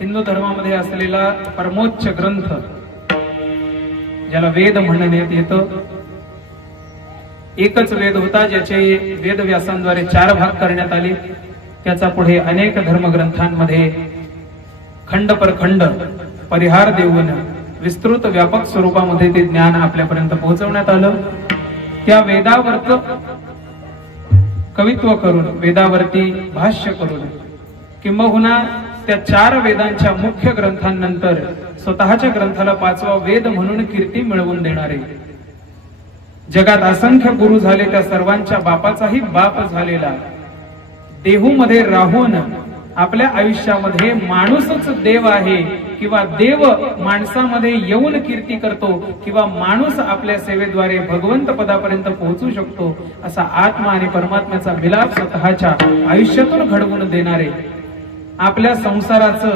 हिंदू धर्मामध्ये असलेला परमोच्च ग्रंथ ज्याला वेद म्हणण्यात येतं, एकच वेद होता ज्याचे वेदव्यासांद्वारे 4 भाग करण्यात आले. त्याचा पुढे अनेक धर्मग्रंथांमध्ये खंड पर खंड परिहार देऊन विस्तृत व्यापक स्वरूपामध्ये ते ज्ञान आपल्यापर्यंत पोहोचवण्यात आलं. त्या वेदावरत कवित्व करून, वेदावरती भाष्य करून, किंबहुना त्या 4 वेदांच्या मुख्य ग्रंथांनंतर स्वतःच्या ग्रंथाला 5वा वेद म्हणून कीर्ती मिळवून देणारे, जगात असंख्य गुरु झाले त्या सर्वांच्या बापाचाही बाप झालेला, देहूमध्ये राहून आपल्या आयुष्यामध्ये माणूसच देव आहे किंवा देव माणसामध्ये येऊन कीर्ती करतो किंवा माणूस आपल्या सेवेद्वारे भगवंत पदापर्यंत पोहोचू शकतो, असा आत्मा आणि परमात्म्याचा मिलाप स्वतःच्या आयुष्यातून घडवून देणारे, आपल्या संसाराचं